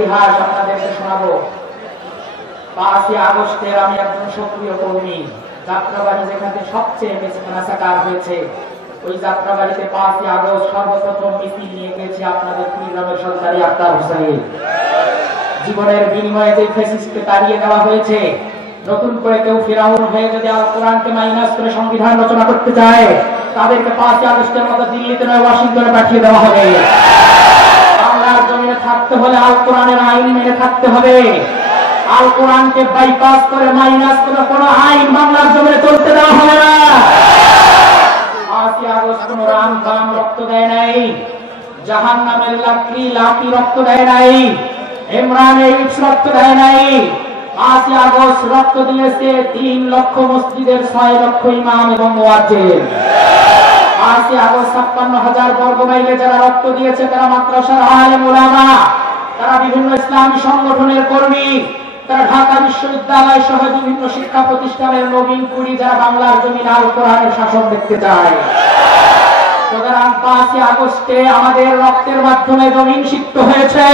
ইতিহাস আপনাদেরকে শোনাবো। 5ই আগস্টের আমি একজন সক্রিয় কর্মী। যাত্রাবাড়ি যেখানে সবচেয়ে বেশি মাসাকার হয়েছে, ওই যাত্রাবাড়িতে 5ই আগস্ট সর্বপ্রথম মিছিল নিয়ে গেছে আপনাদের কুড়িগ্রামের সরকারি আক্তার হোসেন। জীবনের বিনিময়ে যে ফ্যাসিস্টকে তাড়িয়ে দেওয়া হয়েছে, নতুন করে কেউ ফিরাউন হয়ে যদি আল কোরআনকে মাইনাস করে সংবিধান রচনা করতে চায়, তাদেরকে 5ই আগস্টের মতো দিল্লিতে নয় ওয়াশিংটনে পাঠিয়ে দেওয়া হবে। বাংলার জমিনে থাকতে হলে আল কোরআনের আইন মেনে থাকতে হবে। আল কোরআনকে বাইপাস করে মাইনাস করে কোনো আইন বাংলার জমিনে চলতে দেওয়া হবে না। 5ই আগস্ট কোন রাম বাম রক্ত দেয় নাই, জাহান্নামের লাকি রক্ত দেয় নাই, ইমরান এইডস রক্ত দেয় নাই। 5ই আগস্ট রক্ত দিয়েছে 3 লক্ষ মসজিদের 6 লক্ষ ইমাম এবং মুয়াজ্জিন। 5ই আগস্ট 56,000 বর্গ মাইলে যারা রক্ত দিয়েছে তারা মাদ্রাসার আলেম উলামা, তারা বিভিন্ন ইসলামী সংগঠনের কর্মী, তারা ঢাকা বিশ্ববিদ্যালয় সহ বিভিন্ন শিক্ষা প্রতিষ্ঠানের নবীন কুড়ি যারা বাংলার জমিনে আল কোরআনের শাসন দেখতে চায়। সুতরাং 5ই আগস্টে আমাদের রক্তের মাধ্যমে জমিন সিক্ত হয়েছে,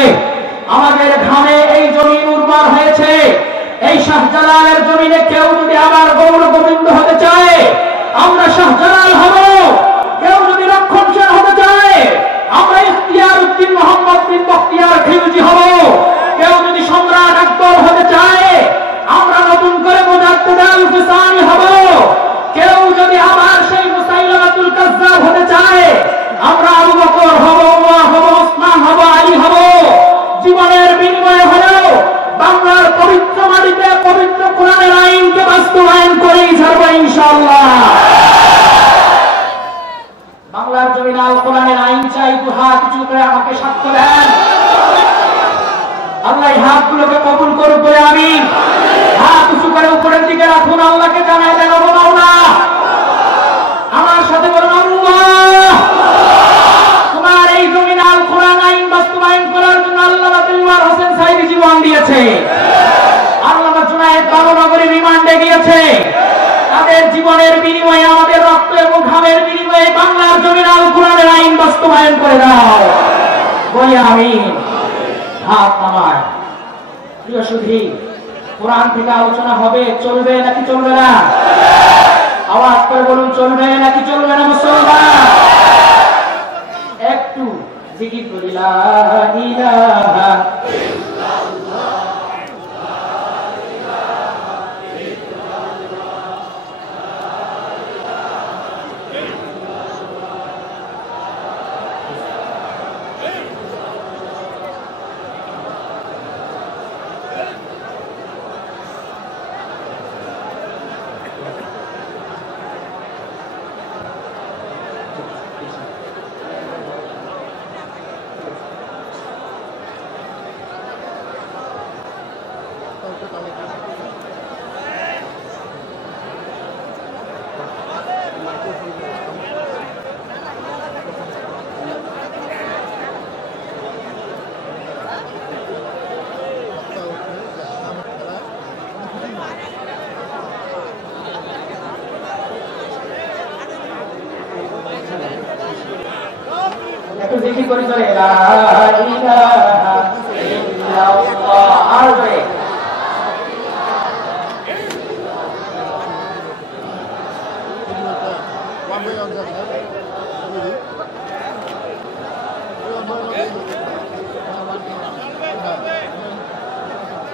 আমাদের ঘামে এই জমিন উর্বর হয়েছে। এই শাহজালালের জমিনে কেউ যদি আবার গৌর গোবিন্দ হতে চায়, আমরা শাহজালাল হব। কেউ যদি রক্ষণশীল হতে চায়, আমরা ইখতিয়ার উদ্দিন মোহাম্মদ বিন বখতিয়ার খিলজি হব। কেউ যদি সম্রাট আকবর হতে চায়, আমরা নতুন করে মুজাদ্দিদ আল ফিসানি হব। কেউ যদি আবার সেই মুসাইলামাতুল কাজ্জাব হতে চায়, আমরা আবু বকর হব, ওমর হব, ওসমান হব, আলী হব। জীবনের বিনিময়ে হলেও বাংলার পবিত্র মাটিতে পবিত্র কোরআনের আইনকে বাস্তবায়ন করেই ছাড়বো ইনশাআল্লাহ। বাংলার জমিনে আল কোরআনের আইন চাই। 2 হাত উঁচু করে আমাকে সাক্ষ্য দেন। আল্লাহ এই হাতগুলোকে কবুল করুক বলে আমিন। হাত উঁচু করে উপরের দিকে রাখুন, আল্লাহকে জানাই দেন ও মাওলা। আমার সাথে বলুন আল্লাহ। তোমার এই জমিনে আল কোরআন আইন বাস্তবায়ন করার জন্য আল্লামা দিলওয়ার হোসেন সাইদি জীবন দিয়েছে, আল্লামা জুনায়েদ বাবুনগরী রিমান্ডে গিয়েছে। তাদের জীবনের বিনিময়ে, আমাদের রক্ত এবং ঘামের বিনিময়ে বাংলার জমিনে আল কোরআনের আইন বাস্তবায়ন করে দাও বলি আমিন। হাত নামায়। প্রিয় সুধী, কোরআন থেকে আলোচনা হবে, চলবে নাকি চলবে না? আওয়াজ করে বলুন, চলবে নাকি চলবে না মুসলমান? একটু জিকির করি লা ইলাহা ইল্লাল্লাহ। একটু জিকির করি করে লা ইলাহা ইল্লাল্লাহ। আর জোরে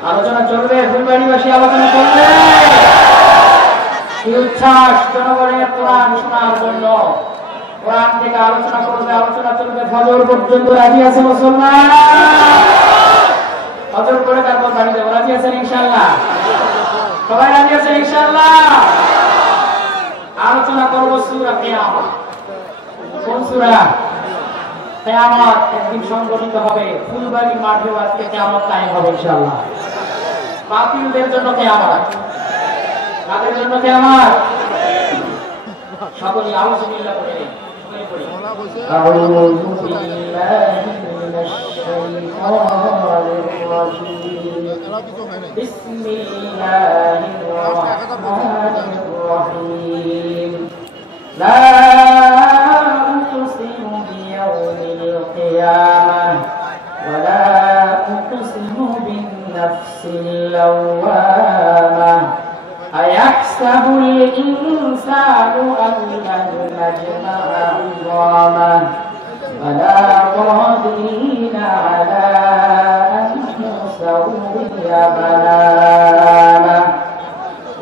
আলোচনা চলবে। ফুলবাড়িবাসী আলোচনা চলবে। কি উচ্ছ্বাস জনগণের কোরআন শোনার জন্য। কোরআন থেকে আলোচনা করবে, আলোচনা চলবে ফজর পর্যন্ত। রাজি আছে মুসলমান? ফজর করে তারপর বাড়ি যাবো। রাজি আছেন ইনশাআল্লাহ? সবাই রাজি আছেন ইনশাআল্লাহ? আলোচনা করবো সূরা কিয়ামত। কোন সূরা? কিয়ামত একদিন সংগঠিত হবে। ফুলবাড়ি মাঠেও আজকে কিয়ামত কায়েম হবে ইনশাআল্লাহ। বাতিলদের জন্য কিয়ামত, কাদের জন্য কিয়ামত? সকলে আউযুবিল্লাহ বলে নিন। أعوذ بالله من الشيطان الرجيم. بسم الله الرحمن الرحيم. لا أقسم بيوم القيامة ولا أقسم عظاما ولا قادرين على أن نسوي بنانا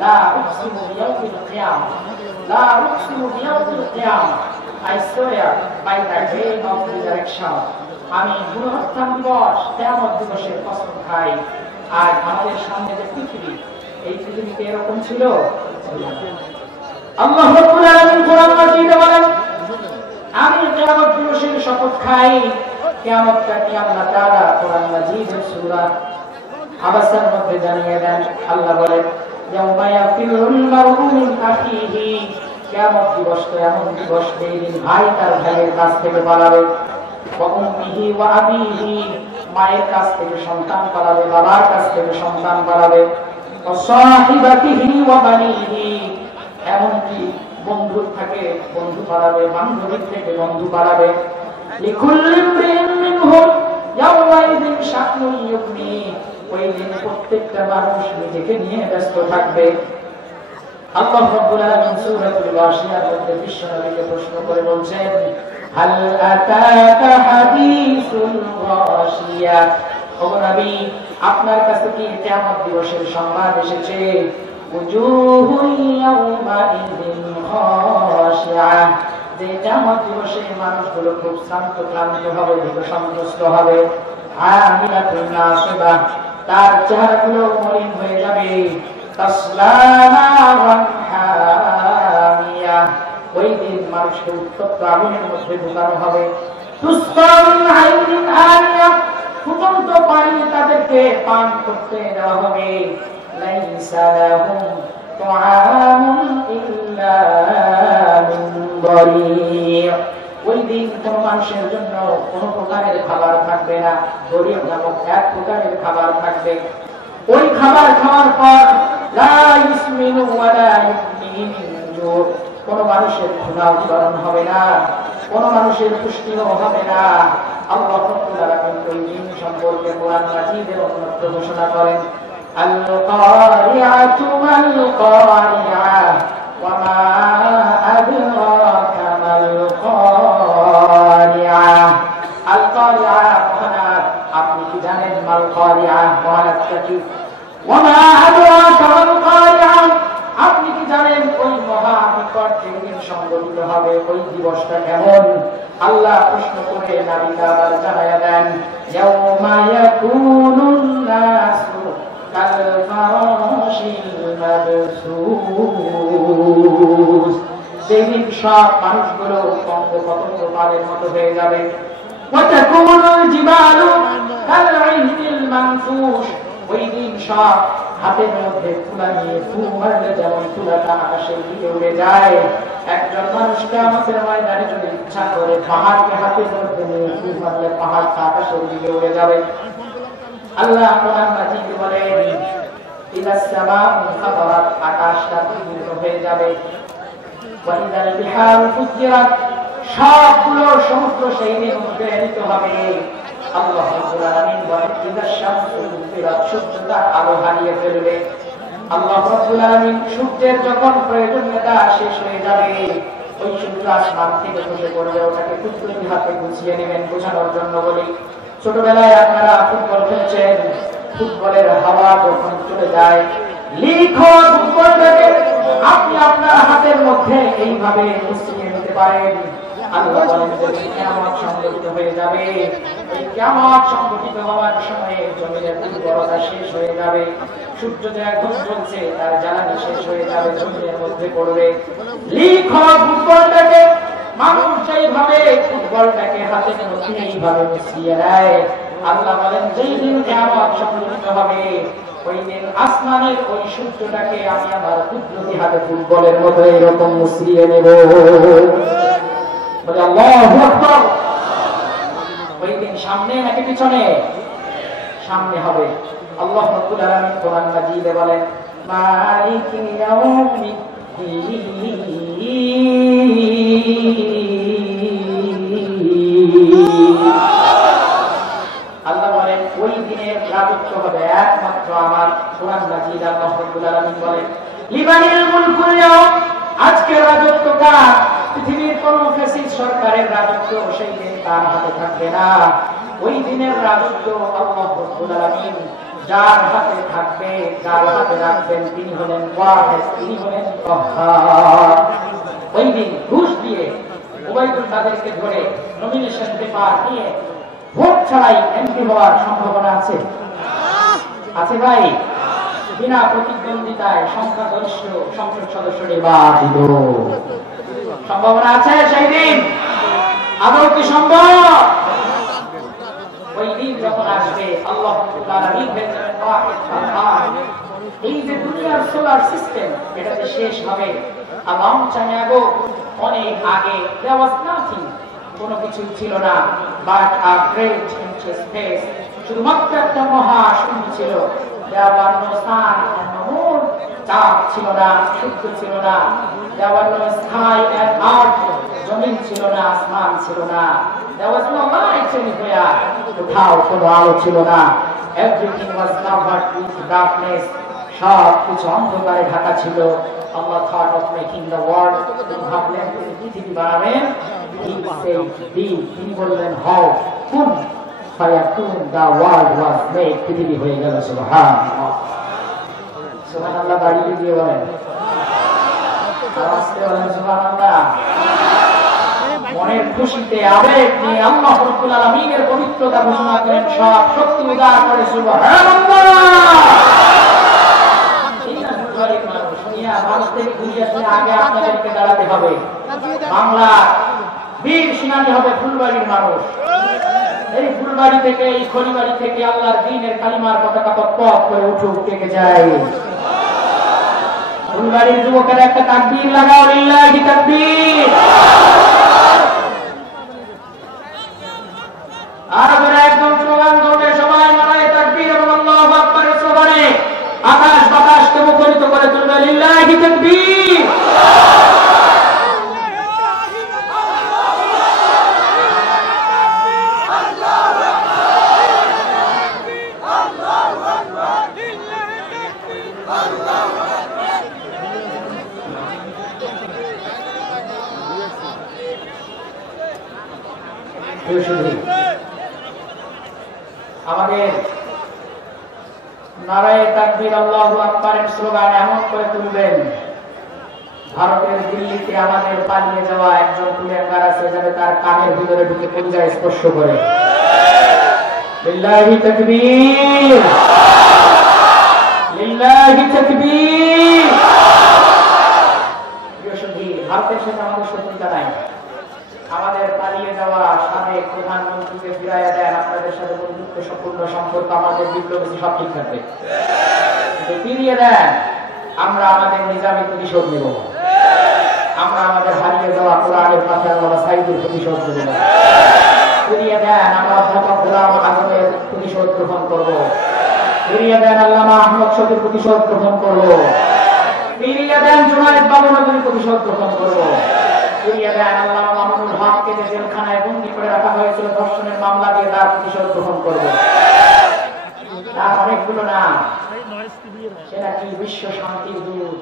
لا أقسم بيوم القيامة لا أقسم بيوم القيامة I swear by the day of resurrection আমি পুনরুত্থান দিবস কিয়ামত দিবসের কসম খাই। আর আমাদের সামনে যে পৃথিবী, এই পৃথিবীতে এরকম ছিল। আল্লাহ রাব্বুল আলামিন কোরআন মাজিদে বলেন, আমি কিয়ামত দিবসের শপথ খাই। কিয়ামতটা কি আল্লাহ তাআলা কোরআন মাজিদের সূরা আবাসার মধ্যে জানিয়ে দেন। আল্লাহ বলেন, ইয়াউমা ইয়াফিরুল মারউ মিন আখিহি, কিয়ামত দিবসটা এমন দিবস, যেই দিন ভাই তার ভাইয়ের কাছ থেকে পালাবে। ওয়া উম্মিহি ওয়া আবিহি, মায়ের কাছ থেকে সন্তান পালাবে, বাবার কাছ থেকে সন্তান পালাবে। ওয়া সাহিবাতিহি ওয়া বানিহি, এমনকি বন্ধু থাকে বন্ধু পালাবে, বান্ধবীর থেকে বন্ধু পালাবে। লিকুল্লি ইমরিন মিনহুম ইয়াওমাইযিন শা'নুন ইউগনি, ওই দিন প্রত্যেকটা মানুষ নিজেকে নিয়ে ব্যস্ত থাকবে। আল্লাহ রাব্বুল আলামিন সূরাতুল গাশিয়ার মধ্যে বিশ্বনবীকে প্রশ্ন করে বলছেন, হাল আতাকা হাদিসুল গাশিয়া, ও নবী আপনার কাছে কি কিয়ামত দিবসের সংবাদ এসেছে? উজুহুন ইয়াওমাইযিন খাশিয়া, যে কিয়ামত দিবসে মানুষগুলো খুব শান্ত ক্লান্ত হবে, বিপদগ্রস্ত হবে। আমিলাতুন নাসিবা, তার চেহারাগুলো মলিন হয়ে যাবে। তাসলা নারান হামিয়া, ওই দিন মানুষকে উত্তপ্ত আগুনের মধ্যে ঢোকানো হবে। তুসকা মিন আইনিন আনিয়া, ফুটন্ত পানি তাদেরকে পান করতে দেওয়া হবে। লাইসা লাহুম তুআমুন ইল্লা মিন দরিয়, ওই দিন কোন মানুষের জন্য কোন প্রকারের খাবার থাকবে না। দরিয় নামক এক প্রকারের খাবার থাকবে। ওই খাবার খাওয়ার পর লা ইসমিনু ওয়া লা ইউগনি মিন জু, কোন মানুষের ক্ষুধা নিবারণ হবে না, কোন মানুষের পুষ্টিও হবে না। আল্লাহ রাব্বুল আলামিন ওই দিন সম্পর্কে কোরআন মাজিদের অন্যত্র ঘোষণা করেন, আল কারিআতু মাল কারিআ ওয়া মা আদরাকা মাল কারিআ। আল কারিআ মহানাদ, আপনি কি জানেন মাল কারিআ মহানাদটা কি? ওয়া মা আদরাকা মাল কারিআ, আপনি কি জানেন ওই মহা বিপদ যেদিন সংঘটিত হবে ওই দিবসটা কেমন? আল্লাহ প্রশ্ন করে নবীকে আবার জানায়া দেন, ইয়াউমা ইয়াকুনুন নাসু কাল ফারাশিল মাবসুস, যেদিন সব মানুষগুলো অঙ্গ পতঙ্গ পালের মতো হয়ে যাবে। ওয়া তাকুনুল জিবালু কাল আইনিল মানফুশ, ওই দিন সব হাতের মধ্যে তুলা নিয়ে ফু মারলে যেমন তুলাটা আকাশের দিকে উড়ে যায়, একজন মানুষকে আমাদের ময়দানে যদি ইচ্ছা করে পাহাড়কে হাতের মধ্যে নিয়ে ফু মারলে পাহাড়টা আকাশের দিকে উড়ে যাবে। আল্লাহ কোরআন মাজিদে বলেন, ইদাস সামাউ ফাতারাত, আকাশটা পূর্ণ হয়ে যাবে। ওয়া ইদাল বিহারু ফুজ্জিরাত, সবগুলো সমুদ্র সেই দিন উদ্বেলিত হবে। আল্লাহ রাব্বুল আলামিন বলেন, ইদাশ শামসু কুবিরাত, সূর্যটা আলো হারিয়ে ফেলবে। আল্লাহ রাব্বুল আলামিন সূর্যের যখন প্রয়োজনীয়তা শেষ হয়ে যাবে, ওই সূর্য আসমান থেকে খসে পড়বে, ওটাকে কুদরতি হাতে গুছিয়ে নেবেন। বোঝানোর জন্য বলি, ছোটবেলায় আপনারা ফুটবল খেলছেন, ফুটবলের হাওয়া যখন চলে যায়, লিখো ফুটবলটাকে আপনি আপনার হাতের মধ্যে এইভাবে গুছিয়ে নিতে পারেন। আল্লাহ বলেন, যে কিয়ামত সংঘটিত হয়ে যাবে, এই কিয়ামত সংঘটিত হওয়ার সময়ে জমিনের উর্বরতা শেষ হয়ে যাবে। সূর্য যে এখন জ্বলছে তার জ্বালানি শেষ হয়ে যাবে, জমিনের মধ্যে পড়বে। লিখো ফুটবলটাকে, মানুষ যেইভাবে ফুটবলটাকে হাতের মধ্যে এইভাবে মিশিয়ে নেয়, আল্লাহ বলেন যেই দিন কিয়ামত সংঘটিত হবে ওই দিন আসমানের ওই সূর্যটাকে আমি আমার কুদরতি হাতে ফুটবলের মতো এরকম মুছিয়ে নেব। বলে আল্লাহু আকবার। ওই দিন সামনে নাকি পিছনে? সামনে হবে। আল্লাহ রাব্বুল আলামিন কোরআন মাজিদে বলেন, মালিকি ইয়াউমিদ্দিন, আল্লাহ বলেন ওই দিনের রাজত্ব হবে একমাত্র আমার। কোরআন মাজিদ আল্লাহ রাব্বুল আলামিন বলেন, লিমানিল মুলকুল ইয়াউম, আজকে রাজত্ব কার? পৃথিবীর কোন সরকারের রাজত্ব সেই দিন তার হাতে থাকবে না। ওই দিনের রাজত্ব আল্লাহ রাব্বুল আলামিন যার হাতে থাকবে, যার হাতে রাখবেন, তিনি হলেন ওয়াহিদ, তিনি হলেন কাহ্হার। ওই দিন ঘুষ দিয়ে ওবাইদুল কাদেরকে ধরে নমিনেশন পেপার নিয়ে ভোট ছাড়াই এমপি হওয়ার সম্ভাবনা আছে? আছে ভাই? বিনা প্রতিদ্বন্দ্বিতায় সংখ্যাগরিষ্ঠ সংসদ সদস্য নির্বাচিত সম্ভাবনা আছে সেই দিন? আদৌ কি সম্ভব? ওই দিন যখন আসবে আল্লাহ রাব্বুল আলামিন বলবেন ওয়াহিদ কাহ্হার, এই যে দুনিয়ার সোলার সিস্টেম এটাতে শেষ হবে a long time ago, অনেক আগে there was nothing, কোনো কিছু ছিল না, but a great empty space, শুধুমাত্র একটা মহাশূন্য ছিল। there was no sun and no moon, চাঁদ ছিল না, সূর্য ছিল না। there was no sky and earth, জমিন ছিল না, আসমান ছিল না। there was no light anywhere, কোথাও কোনো আলো ছিল না। everything was covered with darkness, সব কিছু অন্ধকারে ঢাকা ছিল। Allah thought of making the world, তিনি ভাবলেন তিনি পৃথিবী বানাবেন। He said be, তিনি বললেন হও, কুন ফায়াকুন, the world was made, পৃথিবী হয়ে গেল। সুবহানাল্লাহ, সুবহানাল্লাহ, বাড়িতে দিয়ে বলেন, আওয়াজে বলেন সুবহানাল্লাহ। মনের খুশিতে আবেগ নিয়ে আল্লাহ রাব্বুল আলামিনের পবিত্রতা ঘোষণা করেন, সব শক্তি উদার করে সুবহানাল্লাহ। ভারত থেকে ঘুরে আসলে আগে আপনাদেরকে দাঁড়াতে হবে। বাংলা বীর সেনানী হবে ফুলবাড়ির মানুষ। এই ফুলবাড়ি থেকে, এই খড়িবাড়ি থেকে আল্লাহর দ্বীনের কালিমার পতাকা পথ করে উঠুক, টেকে যায়। ফুলবাড়ির যুবকেরা একটা তাকবীর লাগাও, লিল্লাহি তাকবীর। আর যারা একদম স্লোগান করবে সবাই নারায়ে তাকবীর এবং আল্লাহু আকবারের স্লোগানে আকাশ বাতাসকে মুখরিত করে তুলবে, লিল্লাহি তাকবীর। আমাদের নারায়ে তাকবীর আল্লাহু আকবারের স্লোগান এমন করে তুলবেন, ভারতের দিল্লিতে আমাদের পালিয়ে যাওয়া একজন কুলাঙ্গার আছে, যাতে তার কানের ভিতরে ঢুকে কলিজা স্পর্শ করে। লিল্লাহি তাকবীর, লিল্লাহি তাকবীর। ভারতের সাথে আমাদের শত্রুতা নাই। আমাদের পালিয়ে যাওয়া সাবেক প্রধানমন্ত্রীকে ফিরাইয়া দেন, আপনাদের সাথে বন্ধুত্বপূর্ণ সম্পর্ক, আমাদের বিপ্লবী সব ঠিক থাকবে। ফিরিয়ে দেন, আমরা আমাদের নিজামী প্রতিশোধ নেব। আমরা আমাদের হারিয়ে যাওয়া কোরআনের পাশে সাইদের প্রতিশোধ নেব। ফিরিয়ে দেন, আমরা অধ্যাপক গোলাম আজমের প্রতিশোধ গ্রহণ করব। ফিরিয়ে দেন, আল্লামা আহমদ শফির প্রতিশোধ গ্রহণ করব। ফিরিয়ে দেন, জুনায়েদ বাবুনগরীর প্রতিশোধ গ্রহণ করব। ফিরিয়ে দেন, আল্লামা মামুনুল হককে যে জেলখানায় বন্দী করে রাখা হয়েছিল ধর্ষণের মামলা দিয়ে, তার প্রতিশোধ গ্রহণ করব। তার অনেকগুলো নাম। সে নাকি বিশ্ব শান্তির দূত।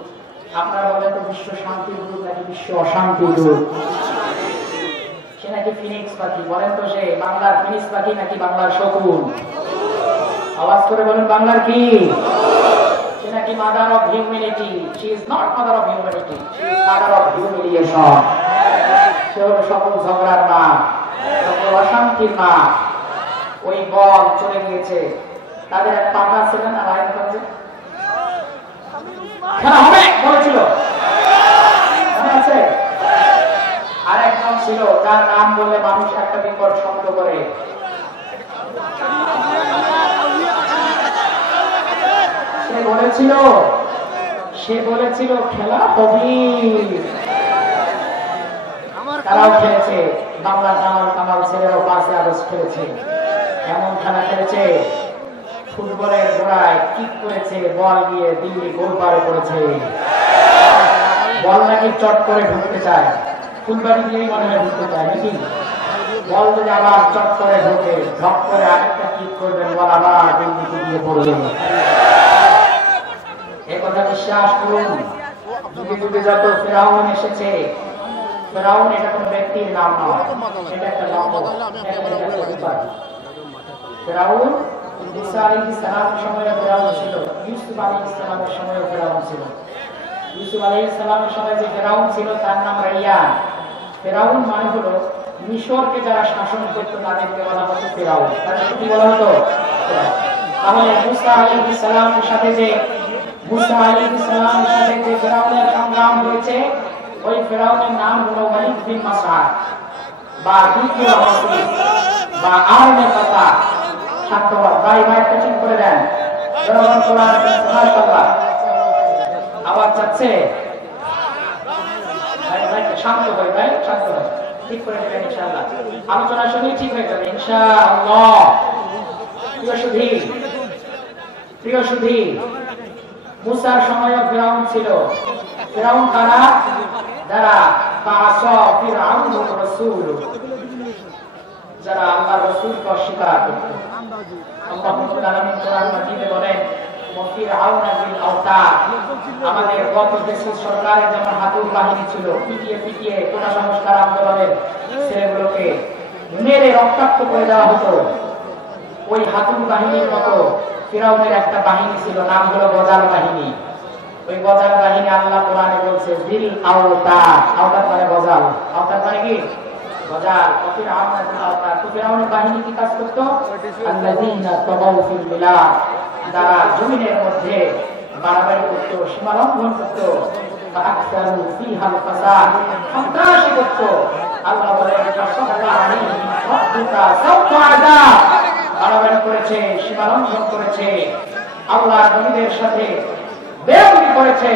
আপনারা বলেন তো, বিশ্ব শান্তির দূত নাকি বিশ্ব অশান্তির দূত? সে নাকি ফিনিক্স পাখি। বলেন তো, সে বাংলার ফিনিক্স পাখি নাকি বাংলার শকুন? আওয়াজ করে বলেন, বাংলার কি? সে নাকি mother of humanity. She is not mother of humanity, she is mother of humiliation. সে হলো সকল ঝগড়ার মা, সকল অশান্তির মা। ওই বল চলে গিয়েছে। তাদের এক পাতা ছিলেন না, রায়গঞ্জে খেলা হবে বলেছিল, মনে আছে? আর একজন ছিল যার নাম বললে মানুষ একটা বিকট শব্দ করে। সে বলেছিল খেলা হবে। তারাও খেলেছে, বাংলা কামাল কামাল ছেলেরাও 5 আগস্ট খেলেছে। এমন খেলা খেলেছে, ফুটবলের গোড়ায় কিক করেছে, বল গিয়ে দিল্লি গোলপারে পড়েছে। বল নাকি চট করে ঢুকতে চায়, ফুলবাড়ি দিয়েই মনে হয় ঢুকতে চায় নাকি? বল যদি আবার চট করে ঢোকে, ঝপ করে আরেকটা কিক করবেন, বল আবার দিল্লিতে গিয়ে পড়বে। এই কথা বিশ্বাস করুন। যুগে যুগে যত ফেরাউন এসেছে, ফেরাউন এটা কোনো ব্যক্তির নাম নয়, এটা একটা লক্ষ্য। ফেরাউন মুসা আলাইহিস সালামের সময়ে ফেরাউন ছিল, ইউসুফ আলাইহিস সালামের সময়ে ফেরাউন ছিল। ইউসুফ আলাইহিস সালামের সময় যে ফেরাউন ছিল তার নাম রাইয়ান। ফেরাউন মানে হলো মিশরকে যারা শাসন করত তাদেরকে বলা হতো ফেরাউন, তাদেরকে কি বলা হতো? তাহলে মুসা আলাইহিস সালামের সাথে যে ফেরাউনের সংগ্রাম হয়েছে, ওই ফেরাউনের নাম হলো ওয়ালিদ বিন মাসআদ বা দ্বিতীয় মাসউদ বা আরমের কথা। ছাত্ররা ভাই মাইকটা ঠিক করে দেন, জনগণ কোরআন সুবহানাল্লাহ আওয়াজ যাচ্ছে, ভাই শান্ত হয়ে ভাই শান্ত হয়ে ঠিক করে দেবেন ইনশাআল্লাহ। আলোচনার সময় ঠিক হয়ে যাবে ইনশাআল্লাহ। প্রিয় সুধী, মুসার সময় ফিরআউন ছিল। ফিরআউন কারা? যারা ফাসা ফিরআউনুর রাসূল, যারা আল্লাহর রাসূলকে অস্বীকার করত। আল্লাহ রাব্বুল আলামিন কোরআন মাজিদে বলেন ফিরআউনা বিল আওতাদ, আমাদের গত দেশের সরকারের যেমন হাতুর বাহিনী ছিল, পিটিয়ে কোটা সংস্কার আন্দোলনের ছেলেগুলোকে মেরে রক্তাক্ত করে দেওয়া হতো, ওই হাতুর বাহিনীর মতো ফিরআউনের একটা বাহিনী ছিল, নাম হলো গজাল বাহিনী। ওই গজাল বাহিনী আল্লাহ কোরআনে বলছে বিল আওতাদ, আওতাদ মানে গজাল, আওতাদ মানে কি? গজাল। ফিরআউনের আওতাদ, তো ফিরআউনের বাহিনী কি কাজ করত? আল্লাযীনা তাগাউ ফিল বিলাদ, যারা জমিনের মধ্যে বাড়াবাড়ি করত, সীমা লঙ্ঘন করত, ফাআকসারু ফিহাল ফাসাদ, সন্ত্রাসী করত। আল্লাহ বলেন ফাসাদা আলাইহিম রাব্বুকা সাওতা আযাব, বাড়াবাড়ি করেছে, সীমা লঙ্ঘন করেছে, আল্লাহর নবীদের সাথে বেয়াদবি করেছে।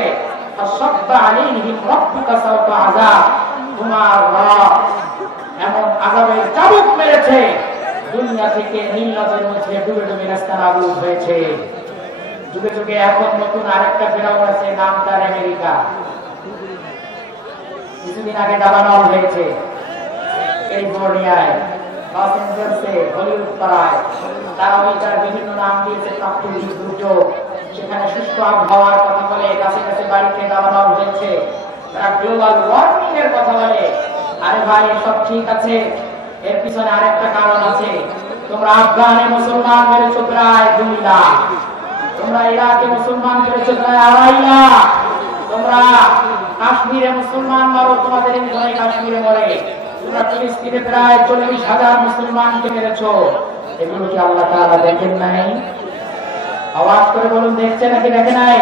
ফাসাদা আলাইহিম রাব্বুকা সাওতা আযাব, তোমার রব এমন আযাবের চাবুক মেরেছে, দুনিয়া থেকে নীল নদের মধ্যে ডুবে ডুবে নাস্তানাবুদ হয়েছে। যুগে যুগে এখন নতুন আরেকটা ফেরাউন আছে, নাম তার আমেরিকা। কিছুদিন আগে দাবানল হয়েছে ক্যালিফোর্নিয়ায়, লস অ্যাঞ্জেলেসে, হলিউড পাড়ায়। তারা ওই তার বিভিন্ন নাম দিয়েছে, প্রাকৃতিক দুর্যোগ। সেখানে শুষ্ক আবহাওয়ার কথা বলে, কাছে কাছে বাড়িতে দাবানল হয়েছে। তারা গ্লোবাল ওয়ার্মিং এর কথা বলে। আরে ভাই সব ঠিক আছে, এর পিছনে আরেকটা কারণ আছে। তোমরা আফগানে মুসলমান মেরেছো প্রায় 2 লাখ, তোমরা ইরাকে মুসলমান মেরেছো প্রায় 2.5 লাখ, তোমরা কাশ্মীরে মুসলমান মারো, তোমাদের ঘরে কাশ্মীরে মরে, তোমরা ফিলিস্তিনে প্রায় 40,000 মুসলমানকে মেরেছো। এগুলো কি আল্লাহ তাআলা দেখেন নাই? আওয়াজ করে বলুন, দেখছে নাকি দেখে নাই?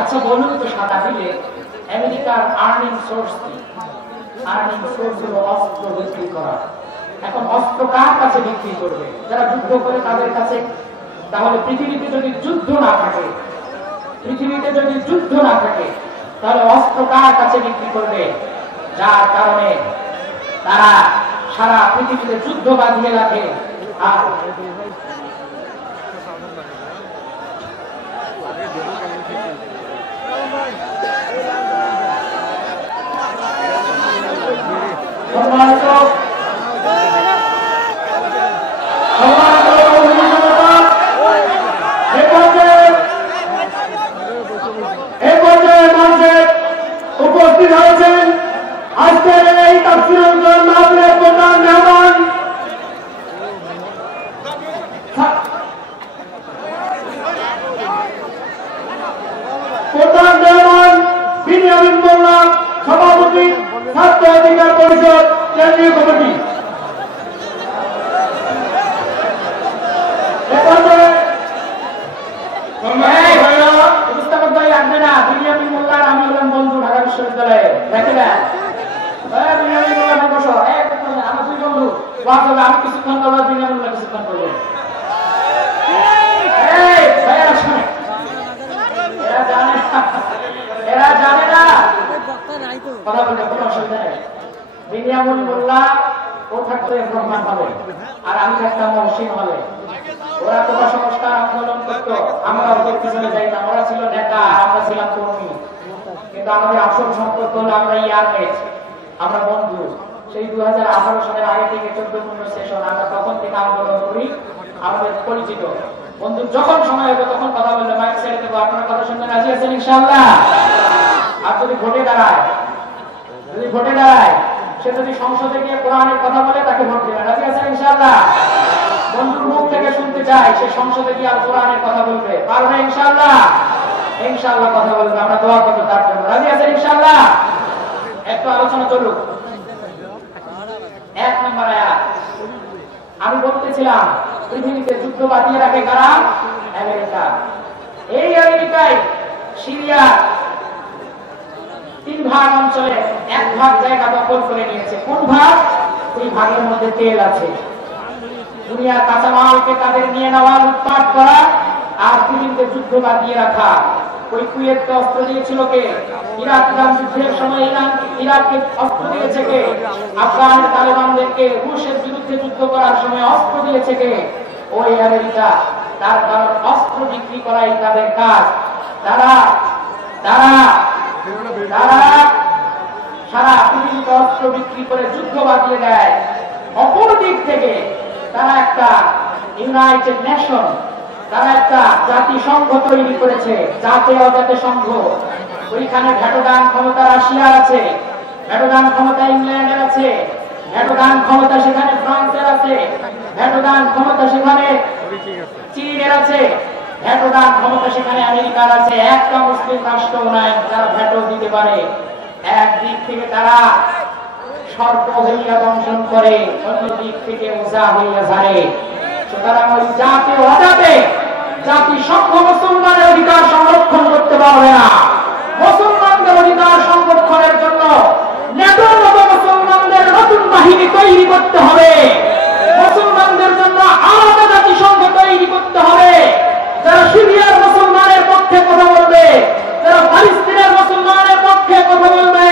আচ্ছা বলুন তো, সাদা দিলে আমেরিকার আর্নিং সোর্স কি? আর্নিং সোর্স হলো অস্ত্র বিক্রি করা। এখন অস্ত্র কার কাছে বিক্রি করবে? যারা যুদ্ধ করে তাদের কাছে। তাহলে পৃথিবীতে যদি যুদ্ধ না থাকে, তাহলে অস্ত্র কার কাছে বিক্রি করবে? যার কারণে তারা সারা পৃথিবীতে যুদ্ধ বাঁধিয়ে রাখে। আর উপস্থিত হয়েছেন আজকের এই তাফসীরুল কোরআন মাহফিলের প্রধান মেহমান বিনিয়ামিন মোল্লা, সভাপতি ছাত্র অধিকার পরিষদ কেন্দ্রীয় কমিটি। বিনিয়ামিন মোল্লা আমি হলাম বন্ধু ঢাকা বিশ্ববিদ্যালয়ে, দেখে না বিনিয়ামিন মোল্লা বসো, আমার দুই বন্ধু আমি কিছুক্ষণ করবো, বিনিয়ামিন মোল্লা কিছুক্ষণ করবো। এরা জানে না কথা বলতে কোনো অসুবিধা নেই। বিনিয়ামিন মোল্লা ও থাকতো রহমান হলে, আর আমি থাকতাম মহসিন হলে। ওরা কোটা সংস্কার আন্দোলন করতো, আমরা ওদের পিছনে যাইতাম। ওরা ছিল নেতা, আমরা ছিলাম কর্মী। কিন্তু আমাদের আসল সম্পর্ক হলো আমরা ইয়ারমেট, আমরা বন্ধু। সেই 2018 সালের আগে থেকে 14-15 সেশন আমরা তখন থেকে আন্দোলন করি, আমাদের পরিচিত বন্ধু। যখন সময় হবে তখন কথা বললে মাইক ছেড়ে দেবো, আপনারা কথা শুনতে রাজি আছেন ইনশাআল্লাহ? আর যদি ভোটে দাঁড়ায় যদি ভোটে দাঁড়ায়, সে যদি সংসদে গিয়ে কোরআনের কথা বলে, তাকে ভোট দেবেন। রাজি আছেন ইনশাআল্লাহ? বন্ধুর মুখ থেকে শুনতে চাই সে সংসদে গিয়ে আর কোরআনের কথা বলবে, পারবে ইনশাআল্লাহ? ইনশাআল্লাহ কথা বলবে। আমরা দোয়া করব তার জন্য। রাজি আছেন ইনশাআল্লাহ? একটু আলোচনা চলুক। 1 নম্বর আয়াত। আমি বলতেছিলাম পৃথিবীতে যুদ্ধ বাঁধিয়ে রাখে কারা? আমেরিকা। এই আমেরিকায় সিরিয়া 3 ভাগ অঞ্চলে 1 ভাগ জায়গা দখল করে নিয়েছে। কোন ভাগ? ওই ভাগের মধ্যে তেল আছে। দুনিয়ার কাঁচামালকে তাদের নিয়ে নেওয়া, লুটপাট করা আর পৃথিবীতে যুদ্ধ বাঁধিয়ে রাখা। ওই কুয়েতকে অস্ত্র দিয়েছিল কে? ইরাক যুদ্ধের সময় ইরাককে অস্ত্র দিয়েছে কে? আফগানের তালেবানদেরকে রুশের বিরুদ্ধে যুদ্ধ করার সময় অস্ত্র দিয়েছে কে? ওই আমেরিকা। তার কারণ অস্ত্র বিক্রি করাই তাদের কাজ। তারা সারা পৃথিবীতে অস্ত্র বিক্রি করে যুদ্ধ বাঁধিয়ে দেয়। অপর দিক থেকে তারা একটা ইউনাইটেড নেশন, তারা একটা জাতিসংঘ তৈরি করেছে, জাতীয় জাতিসংঘ। ওইখানে ভেটোদান ক্ষমতা রাশিয়ার আছে, ভেটোদান ক্ষমতা ইংল্যান্ডের আছে, ভেটোদান ক্ষমতা সেখানে ফ্রান্সের আছে, ভেটোদান ক্ষমতা সেখানে চীনের আছে, ভেটোদান ক্ষমতা সেখানে আমেরিকার আছে। একটা মুসলিম রাষ্ট্র নাই যারা ভেটো দিতে পারে। একদিক থেকে তারা সর্প হইয়া দংশন করে, অন্য দিক থেকে ওঝা হইয়া ঝাড়ে। সুতরাং ওই জাতি অজাতে জাতিসংঘ মুসলমানের অধিকার সংরক্ষণ করতে পারবে না। মুসলমানদের অধিকার সংরক্ষণের জন্য মুসলমানদের নতুন বাহিনী তৈরি করতে হবে। মুসলমানদের জন্য আলাদা জাতিসংঘ তৈরি করতে হবে, যারা সিরিয়ার মুসলমানের পক্ষে কথা বলবে, যারা ফিলিস্তিনের মুসলমানের পক্ষে কথা বলবে,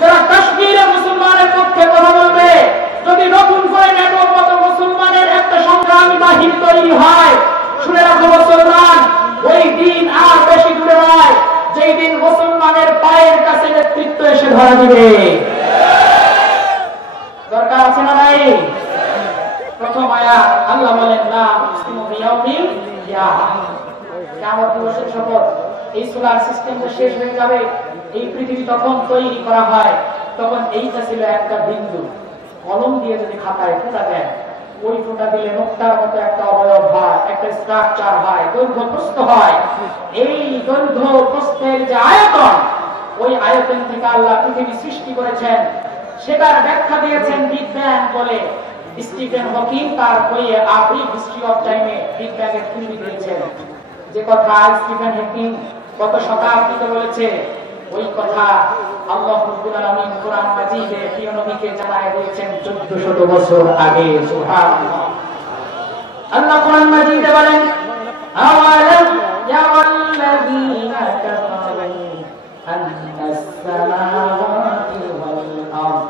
যারা কাশ্মীরের মুসলমানের পক্ষে কথা বলবে। যদি নতুন করে নেটোর মতো মুসলমানের একটা সংগ্রামী বাহিনী তৈরি হয়, শুনে রাখো মুসলমান, ওই দিন আর বেশি দূরে নয় যেই দিন মুসলমানের পায়ের কাছে নেতৃত্ব এসে ধরা দিবে। দরকার আছে না নাই? প্রথম আয়াত আল্লাহ বলেন না মুসলিম বিয়াউমিল কিয়ামা, কিয়ামত দিবসের শপথ। এই সোলার সিস্টেমটা শেষ হয়ে যাবে। এই পৃথিবী তখন তৈরি করা হয়, তখন এইটা ছিল একটা বিন্দু। কলম দিয়ে যদি খাতায় ফোঁটা দেন, ওই ফোঁটা দিলে নোক্তার মতো একটা অবয়ব হয়, একটা স্ট্রাকচার হয়, দৈর্ঘ্য প্রস্থ হয়। এই দৈর্ঘ্য প্রস্থের যে আয়তন, ওই আয়তন থেকে আল্লাহ পৃথিবী সৃষ্টি করেছেন। সেটার ব্যাখ্যা দিয়েছেন বিগ ব্যাং বলে। স্টিফেন হকিং তার বইয়ে আ ব্রিফ হিস্ট্রি অফ টাইমে বিগ ব্যাং এর থিওরি দিয়েছেন। যে কথা স্টিফেন হকিং কত শতাব্দীতে বলেছে, ওই কথা আল্লাহ রাব্বুল আলামিন কোরআন মাজিদে প্রিয় নবীকে জানায় দিয়েছেন 1400 বছর আগে। সুবহানাল্লাহ। আল্লাহ কোরআন মাজিদে বলেন, আওয়ালাম ইয়াওয়াল্লাযীনা কাফারু আন্নাস সামাওয়াতি ওয়াল আরদ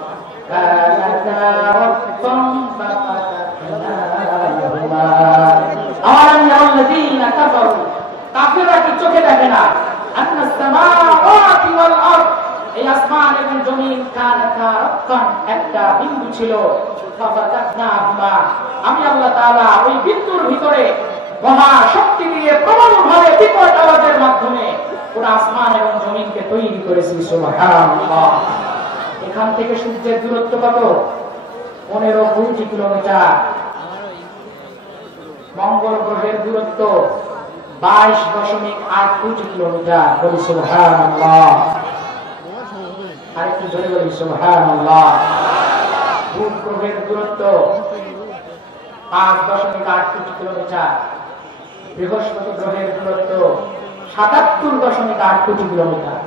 কানাতা রাতকান ফাফাতাহনাহুমা। আওয়ালাম ইয়াওয়াল্লাযীনা কাফারু, কাফিররা কি চোখে দেখে না? আন্নাস সামাওয়াতি ওয়াল আরদ, এই আসমান এবং জমিন কানাতা রাতকান, একটা বিন্দু ছিল। ফাফাতাহনাহুমা, আমি আল্লাহ তাআলা ওই বিন্দুর ভিতরে মহা শক্তি দিয়ে প্রবলভাবে বিকট আওয়াজের মাধ্যমে পুরো আসমান এবং জমিনকে তৈরি করেছি। সুবহানাল্লাহ। এখান থেকে সূর্যের দূরত্ব কত? 15 কোটি কিলোমিটার। মঙ্গল গ্রহের দূরত্ব 22.8 কোটি কিলোমিটার। বলি সুবহানাল্লাহ। আরেকটু জোরে বলি সুবহানাল্লাহ। বুধ গ্রহের দূরত্ব 5.8 কোটি কিলোমিটার। বৃহস্পতি গ্রহের দূরত্ব 77.8 কোটি কিলোমিটার।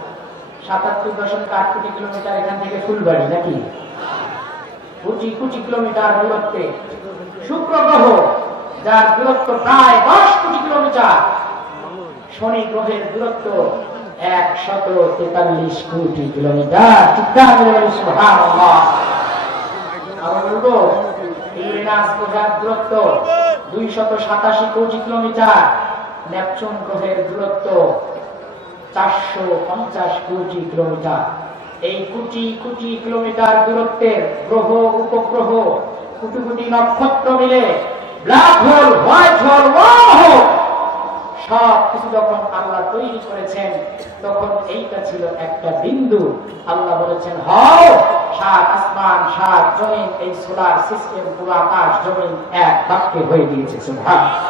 77.8 কোটি কিলোমিটার এখান থেকে ফুলবাড়ি নাকি? কোটি কোটি কিলোমিটার দূরত্বে শুক্র গ্রহ, যার দূরত্ব প্রায় 10 কোটি কিলোমিটার। শনি গ্রহের দূরত্ব 143 কোটি কিলোমিটার। চিৎকার করে সুবহানাল্লাহ। আবার বলবো, ইউরেনাস গ্রহের দূরত্ব 287 কোটি কিলোমিটার। নেপচুন গ্রহের দূরত্ব 450 কোটি কিলোমিটার। এই কোটি কোটি কিলোমিটার দূরত্বের গ্রহ, উপগ্রহ, কোটি কোটি নক্ষত্র মিলে black hole, white hole, wormhole সব কিছু যখন আল্লাহ তৈরি করেছেন তখন এইটা ছিল একটা বিন্দু। আল্লাহ বলেছেন হও, সাত আসমান সাত জমিন, এই সোলার সিস্টেম পুরো আকাশ জমিন এক বাক্যে হয়ে গিয়েছে। সুবহানাল্লাহ।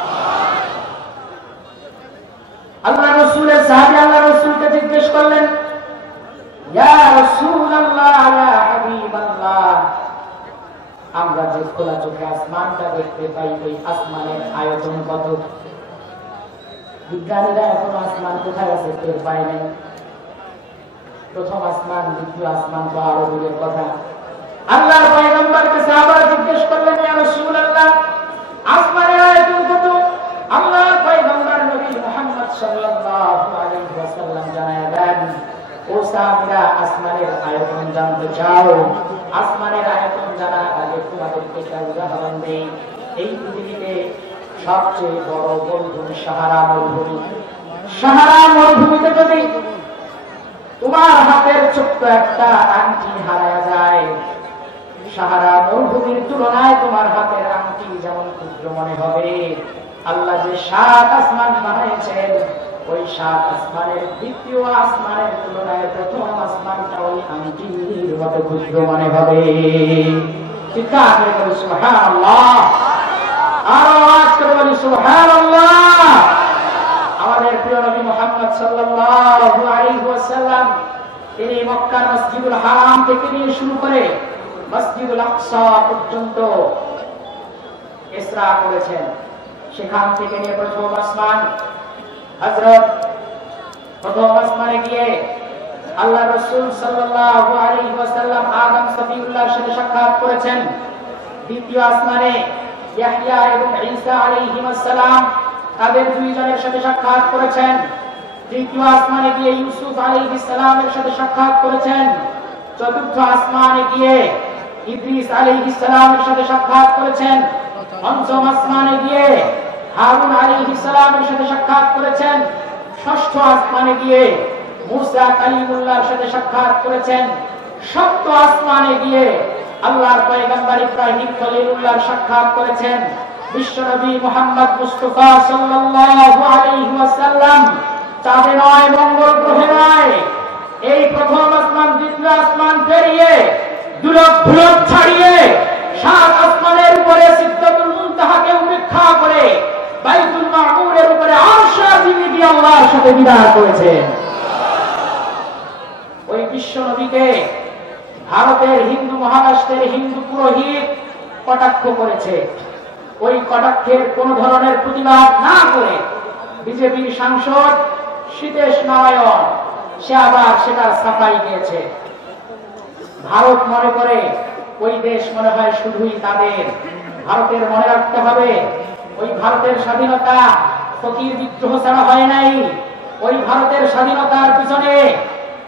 আল্লাহ রাসূলের সাহাবী আল্লাহ রাসূলকে জিজ্ঞেস করলেন, ইয়া রাসূলুল্লাহ, ইয়া হাবিবাল্লাহ, আমরা যে খোলা চোখে আসমানটা দেখতে পাই, ওই আসমানের আয়তন কত? বিজ্ঞানীরা এখন আসমান কোথায় আছে টের পায় নাই। প্রথম আসমান, দ্বিতীয় আসমান তো আরো দূরের কথা। আল্লাহর পয়গম্বরকে সাহাবারা জিজ্ঞেস করলেন, ইয়া রাসূলুল্লাহ, আসমানের আয়তন কত? আল্লাহর পয়গম্বর নবী মুহাম্মদ সাল্লাল্লাহু আলাইহি ওয়াসাল্লাম জানায় দেন, ও সাহাবীরা, আসমানের আয়তন জানতে চাও? আসমানের আয়তন জানার আগে তোমাদেরকে একটা উদাহরণ দেই। এই পৃথিবীতে সবচেয়ে বড় মরুভূমি সাহারা মরুভূমি। সাহারা মরুভূমিতে যদি তোমার হাতের ছোট্ট একটা আংটি হারায় যায়, সাহারা মরুভূমির তুলনায় তোমার হাতের আংটি যেমন ক্ষুদ্র মনে হবে। আল্লাহ যে সাত আসমান বানিয়েছেন, ওই সাত আসমানের দ্বিতীয় আসমানের তুলনায় প্রথম আসমানটা ওই আংটির মতো ক্ষুদ্র মনে হবে। চিৎকার করে বলি সুবহানাল্লাহ, আরো আওয়াজ করে বলি সুবহানাল্লাহ। আমাদের প্রিয় নবী মুহাম্মদ সাল্লাল্লাহু আলাইহি ওয়াসাল্লাম তিনি মক্কার মসজিদুল হারাম থেকে নিয়ে শুরু করে মসজিদুল আকসা পর্যন্ত ইসরা করেছেন। সেখান থেকে নিয়ে প্রথম আসমান হযরত প্রথম আসমানে গিয়ে আল্লাহ রাসূল সাল্লাল্লাহু আলাইহি ওয়াসাল্লাম আদম সফিউল্লাহর সাথে সাক্ষাৎ করেছেন। দ্বিতীয় আসমানে ইয়াহইয়া এবং ঈসা আলাইহিস সালাম তাদের দুইজনের সাথে সাক্ষাৎ করেছেন। তৃতীয় আসমানে গিয়ে ইউসুফ আলাইহিস সালামের সাথে সাক্ষাৎ করেছেন। চতুর্থ আসমানে গিয়ে ইদ্রিস আলাইহিস সালামের সাথে সাক্ষাৎ করেছেন। পঞ্চম আসমানে গিয়ে হারুন আলাইহিস সালামের সাথে সাক্ষাৎ করেছেন। ষষ্ঠ আসমানে গিয়ে মুসা কালিমুল্লাহর সাথে সাক্ষাৎ করেছেন। সপ্তম আসমানে গিয়ে আল্লাহর পয়গম্বর ইব্রাহিম খলিলুল্লাহর সাক্ষাৎ করেছেন। বিশ্বনবী মুহাম্মদ মুস্তাফা সাল্লাল্লাহু আলাইহি ওয়াসাল্লাম চাঁদে নয়, মঙ্গল গ্রহে নয়, এই প্রথম আসমান দ্বিতীয় আসমান পেরিয়ে দুলক ভুলক ছাড়িয়ে সাত আসমানের উপরে সিদরাতুল মুনতাহাকে উপেক্ষা করে বাইতুল মামুরের উপরে আরশ আজিমে গিয়ে আল্লাহর সাথে বিদায় করেছেন। ওই বিশ্ব নবীকে ভারতের হিন্দু মহারাষ্ট্রের হিন্দু পুরোহিত কটাক্ষ করেছে। ওই কটাক্ষের কোন ধরনের প্রতিবাদ না করে বিজেপির সাংসদ সীতেশ নারায়ণ সে আবার সেটার সাফাই দিয়েছে। ভারত মনে করে ওই দেশ মনে হয় শুধুই তাদের। ভারতের মনে রাখতে হবে, ওই ভারতের স্বাধীনতা ফকির বিদ্রোহ ছাড়া হয় নাই। ওই ভারতের স্বাধীনতার পিছনে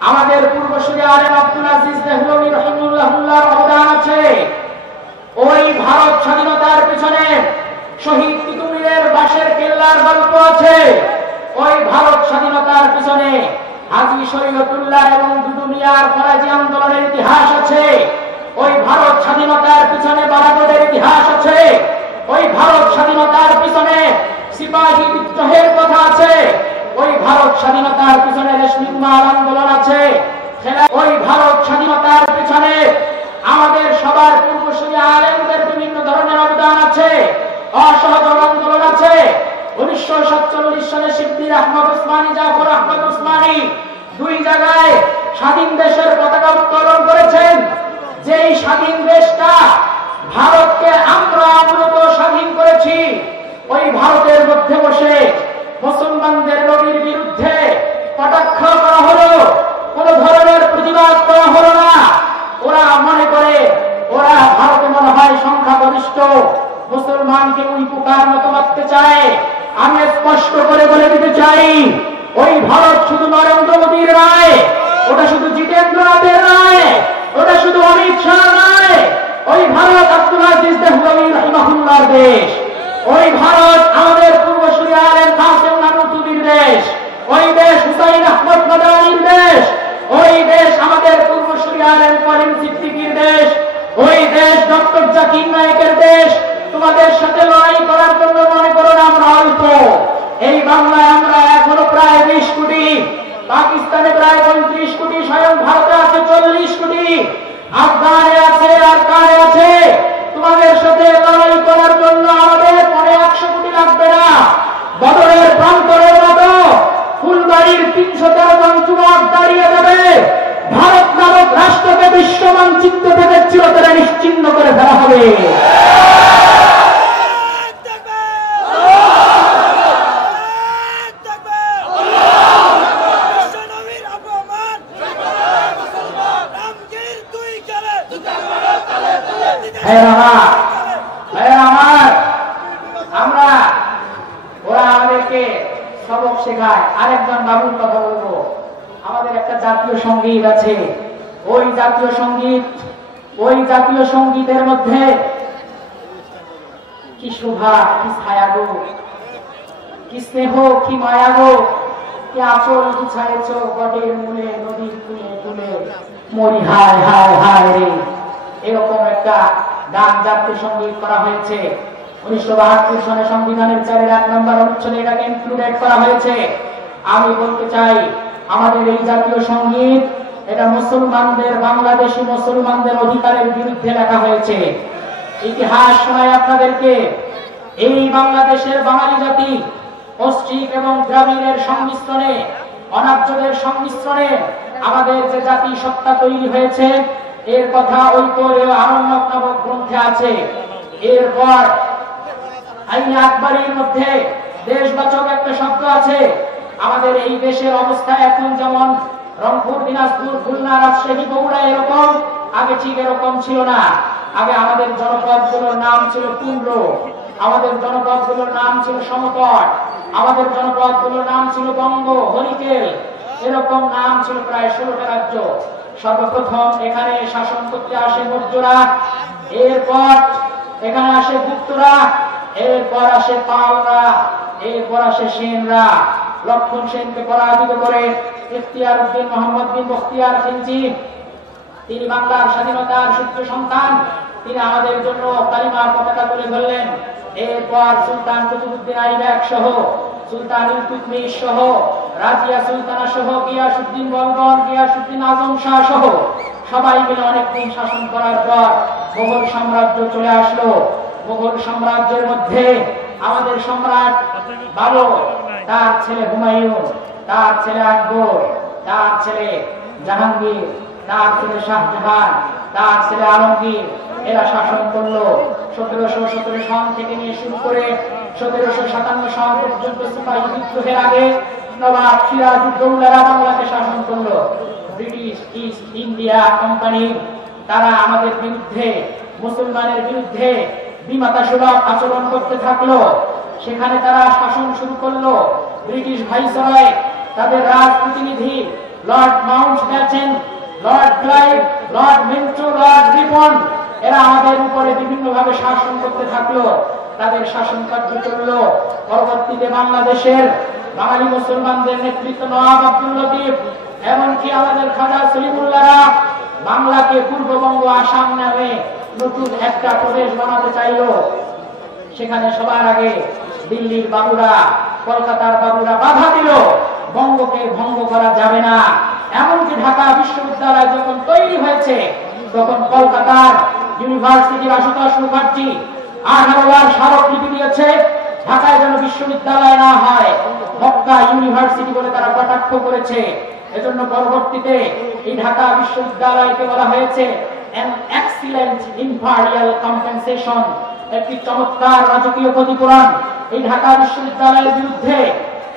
আমাদের পূর্বসূরি আলেম আব্দুল আজিজ দেহলভী রাহিমাহুল্লাহর অবদান আছে। ওই ভারত স্বাধীনতার পিছনে শহীদ তিতুমিরের বাঁশের কেল্লার গল্প আছে। ওই ভারত স্বাধীনতার পিছনে হাজী শরীয়তুল্লাহ এবং দুদু মিয়ার ফরাজি আন্দোলনের ইতিহাস আছে। ওই ভারত স্বাধীনতার পিছনে বারাকতের ইতিহাস আছে। ওই ভারত স্বাধীনতার পিছনে সিপাহী বিদ্রোহের কথা আছে। ওই ভারত স্বাধীনতার পিছনে রেশমি কুমার আন্দোলন আছে। ওই ভারত স্বাধীনতার পিছনে আমাদের সবার পূর্বসূরি আলেমদের বিভিন্ন ধরনের অবদান আছে। অসহযোগ আন্দোলন আছে। 1947 সালে শিববির আহমদ উসমানী, জাফর আহমদ উসমানী দুই জায়গায় স্বাধীন দেশের পতাকা উত্তোলন করেছেন। যেই স্বাধীন দেশটা ভারতকে আমরা মূলত স্বাধীন করেছি, ওই ভারতের মধ্যে বসে মুসলমানদের নবীর বিরুদ্ধে কটাক্ষ করা হলো, কোন ধরনের প্রতিবাদ করা হলো না। ওরা মনে করে ওরা ভারতে মনে হয় সংখ্যাগরিষ্ঠ, মুসলমানকে ওই পোকার মতো মারতে চায়। আমি স্পষ্ট করে বলে দিতে চাই, ওই ভারত শুধু নরেন্দ্র মোদীর নয়, ওটা শুধু জিতেন্দ্রনাথের নয়, ওটা শুধু অমিত শাহ নয়, ওই ভারত আব্দুল আজিজ দেহলভী রাহিমাহুল্লাহর দেশ। ওই ভারত আমাদের পূর্বসূরি আলেম কাসেম নানুতুবির দেশ। ওই দেশ হুসাইন আহমদ মাদানির দেশ। ওই দেশ আমাদের পূর্বসূরি আলেম করিম সিদ্দিকীর দেশ। ওই দেশ ডক্টর জাকির নায়েকের দেশ। তোমাদের সাথে লড়াই করার জন্য মনে করো না আমরা অল্প, এই বাংলায় আমরা এখনো প্রায় 20 কোটি, পাকিস্তানে প্রায় 35 কোটি, স্বয়ং ভারতে আছে 40 কোটি, আফগানে আছে আর কারে আছে। তোমাদের সাথে লড়াই করার জন্য আমাদের পরে 100 কোটি লাগবে না। বদরের প্রান্তরের মতো ফুলবাড়ির 313 জন যুবক দাঁড়িয়ে যাবে। ভারত নামক রাষ্ট্রকে বিশ্ব মানচিত্র থেকে চিরতরে নিশ্চিহ্ন করে ফেলা হবে। আমরা ওরা আমাদেরকে সবক শেখায়। আরেকজন বাবুর কথা বলবো, আমাদের একটা জাতীয় সঙ্গীত আছে। ওই জাতীয় সঙ্গীতের মধ্যে কি শোভা, কি ছায়া গো, কি স্নেহ, কি মায়া গো, কি আঁচল বিছায়েছ বটের মূলে, নদীর কূলে কূলে, মরি হায় হায় হায় রে। এরকম একটা গান জাতীয় সঙ্গীত করা হয়েছে। 1972 সনে সংবিধানের 4-1 নম্বর অনুচ্ছেদে এটাকে ইনক্লুডেড করা হয়েছে। আমি বলতে চাই, আমাদের এই জাতীয় সঙ্গীত এটা মুসলমানদের, বাংলাদেশি মুসলমানদের অধিকারের বিরুদ্ধে লেখা হয়েছে। ইতিহাস শোনায় আপনাদেরকে। এই বাংলাদেশের বাঙালি জাতি পশ্চিম এবং দ্রাবিড়ের সংমিশ্রণে, অনার্যদের সংমিশ্রণে আমাদের যে জাতি সত্তা তৈরি হয়েছে, এর কথা ঐক্যের আরণ্যক নামক গ্রন্থে আছে। এরপর আইনে আকবরীর মধ্যে দেশবাচক একটা শব্দ আছে। আমাদের এই দেশের অবস্থা এখন যেমন রংপুর, দিনাজপুর, খুলনা, রাজশাহী, বগুড়া এরকম, আগে ঠিক এরকম ছিল না। আগে আমাদের জনপদগুলোর নাম ছিল পুণ্ড, আমাদের জনপদগুলোর নাম ছিল সমতট, আমাদের জনপদগুলোর নাম ছিল বঙ্গ, হরিকেল, এরকম নাম ছিল প্রায় 16টা রাজ্য। সর্বপ্রথম এখানে শাসন করতে আসে মৌর্যরা, এরপর এখানে আসে গুপ্তরা, এরপর আসে পালরা, এরপর আসে সেনরা। লক্ষণ সেনকে পরাজিত করে ইখতিয়ার উদ্দিন মোহাম্মদ বিন বখতিয়ার খিলজি, তিনি বাংলার স্বাধীনতার সূত্র সন্তান, তিনি আমাদের জন্য কালিমার পতাকা তুলে ধরলেন। এরপর সুলতান কুতুবউদ্দিন আইবেক সহ, সুলতান ইলতুৎমিশ সহ, রাজিয়া সুলতানা সহ, গিয়াসউদ্দিন বলবন, গিয়াসউদ্দিন আজম শাহ সহ সবাই মিলে অনেকদিন শাসন করার পর মোগল সাম্রাজ্য চলে আসলো। মোগল সাম্রাজ্যের মধ্যে আমাদের সম্রাট বাবর, তার ছেলে হুমায়ুন, তার ছেলে আকবর, তার ছেলে জাহাঙ্গীর, তার ছেলে শাহজাহান, তার ছেলে আলমগীর, এরা শাসন করলো। 1717 সন থেকে নিয়ে শুরু করে 1757 সন পর্যন্ত সিপাহী বিদ্রোহের আগে নবাব সিরাজউদ্দৌলারা বাংলাকে শাসন করলো। ব্রিটিশ ইস্ট ইন্ডিয়া কোম্পানি তারা আমাদের বিরুদ্ধে, মুসলমানের বিরুদ্ধে বিমাতাসুলভ আচরণ করতে থাকলো। সেখানে তারা শাসন শুরু করলো। ব্রিটিশ ভাইসরয়, তাদের রাজপ্রতিনিধি lord Mountbatten, lord Clive, lord Minto, lord Ripon, এরা আমাদের উপরে বিভিন্ন ভাবে শাসন করতে থাকলো। তাদের শাসন কার্য চললো। পরবর্তীতে বাংলাদেশের বাঙালি মুসলমানদের নেতৃত্ব নওয়াব আব্দুল লতিফ, এমনকি আমাদের খাজা সলিমুল্লাহরা বাংলাকে পূর্ববঙ্গ, আসাম নামে নতুন একটা প্রদেশ বানাতে চাইলো। সেখানে সবার আগে দিল্লির বাবুরা, কলকাতার বাবুরা বাধা দিল, বঙ্গকে ভঙ্গ করা যাবে না। এমনকি ঢাকা বিশ্ববিদ্যালয় যখন তৈরি হয়েছে, তখন কলকাতার ইউনিভার্সিটির আশুতোষ মুখার্জি 18 বার স্মারকলিপি দিয়েছে, ঢাকায় যেন বিশ্ববিদ্যালয় না হয়, মক্কা ইউনিভার্সিটি বলে তারা কটাক্ষ করেছে। এজন্য পরবর্তীতে এই ঢাকা বিশ্ববিদ্যালয়কে বলা হয়েছে an excellent imperial compensation, একটি চমৎকার রাজকীয় ক্ষতিপূরণ। এই ঢাকা বিশ্ববিদ্যালয়ের বিরুদ্ধে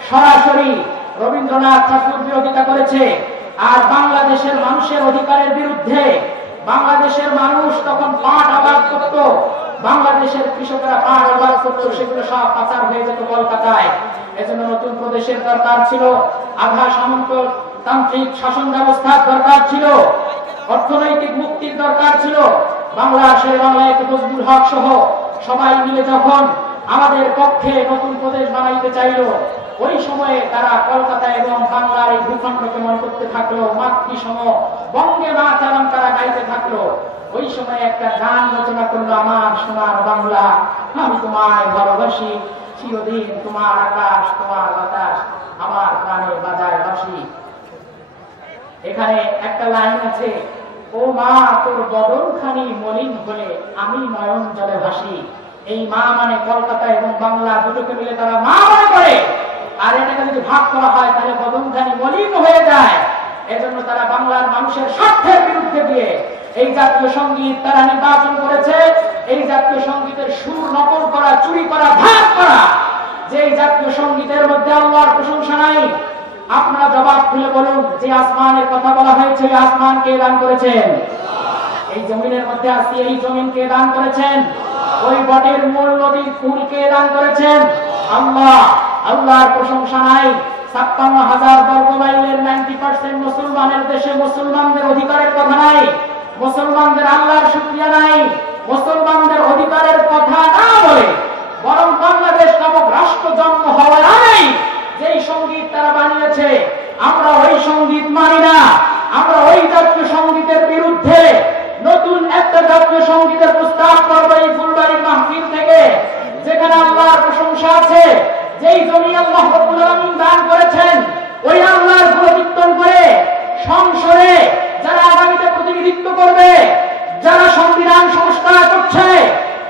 সরাসরি রবীন্দ্রনাথ ঠাকুর বিরোধিতা করেছে। আর বাংলাদেশের মানুষের অধিকারের বিরুদ্ধে, বাংলাদেশের মানুষ তখন পাট আবাদ করত, বাংলাদেশের কৃষকরা পাট আবাদ করত, সেগুলো সব পাচার হয়ে যেত কলকাতায়। এজন্য নতুন প্রদেশের দরকার ছিল, আধা সামন্ততান্ত্রিক শাসন ব্যবস্থার দরকার ছিল, অর্থনৈতিক মুক্তির দরকার ছিল। বাংলাদেশের বাংলায় ফজলুল হক সহ সবাই মিলে যখন আমাদের পক্ষে নতুন প্রদেশ বানাইতে চাইল, ওই সময়ে তারা কলকাতা এবং বাংলার এই ভূখণ্ডকে মনে করতে থাকলো মাতৃসম, বঙ্গে মাতরম তারা গাইতে থাকলো। ওই সময় একটা গান রচনা করলো, আমার সোনার বাংলা, আমি তোমায় ভালোবাসি, চিরদিন তোমার আকাশ তোমার বাতাস আমার প্রাণে বাজায় বাঁশি। এখানে একটা লাইন আছে, ও মা তোর বদনখানি মলিন হলে আমি নয়ন জলে ভাসি। এই মা মানে কলকাতা এবং বাংলা দুটোকে মিলে তারা মা মনে করে, আর এটাকে যদি ভাগ করা হয় তাহলে বদনখানি মলিন হয়ে যায়। এজন্য তারা বাংলার মানুষের স্বার্থের বিরুদ্ধে দিয়ে এই জাতীয় সঙ্গীত তারা নির্বাচন করেছে। এই জাতীয় সঙ্গীতের সুর নকল করা, চুরি করা, ভাগ করা, যে জাতীয় সঙ্গীতের মধ্যে আল্লাহর প্রশংসা নাই। আপনারা জবাব খুলে বলুন, যে আসমানের কথা বলা হয়েছে ওই আসমান কে দান করেছেন? এই জমিনের মধ্যে আসি এই জমিন কে দান করেছেন? ওই বটের মূল নদীর ফুল কে দান করেছেন? আল্লাহ। আল্লাহর প্রশংসা নাই। ৫৬,০০০ বর্গ মাইলের 90% মুসলমানের দেশে মুসলমানদের অধিকারের কথা নাই, মুসলমানদের আল্লাহর শুকরিয়া নাই, মুসলমানদের অধিকারের কথা না বলে বরং বাংলাদেশ নামক রাষ্ট্র জন্ম হওয়ার আগেই যেই সঙ্গীত তারা বানিয়েছে আমরা ওই সঙ্গীত মানি না। আমরা ওই জাতীয় সঙ্গীতের বিরুদ্ধে নতুন একটা জাতীয় সঙ্গীতের প্রস্তাব করব এই ফুলবাড়ির মাহফিল থেকে, যেখানে আল্লাহর প্রশংসা আছে। যেই জমি আল্লাহ রাব্বুল আলামিন দান করেছেন ওই আল্লাহর গুণকীর্তন করে সংসদে যারা আগামীতে প্রতিনিধিত্ব করবে, যারা সংবিধান সংস্কার করছে,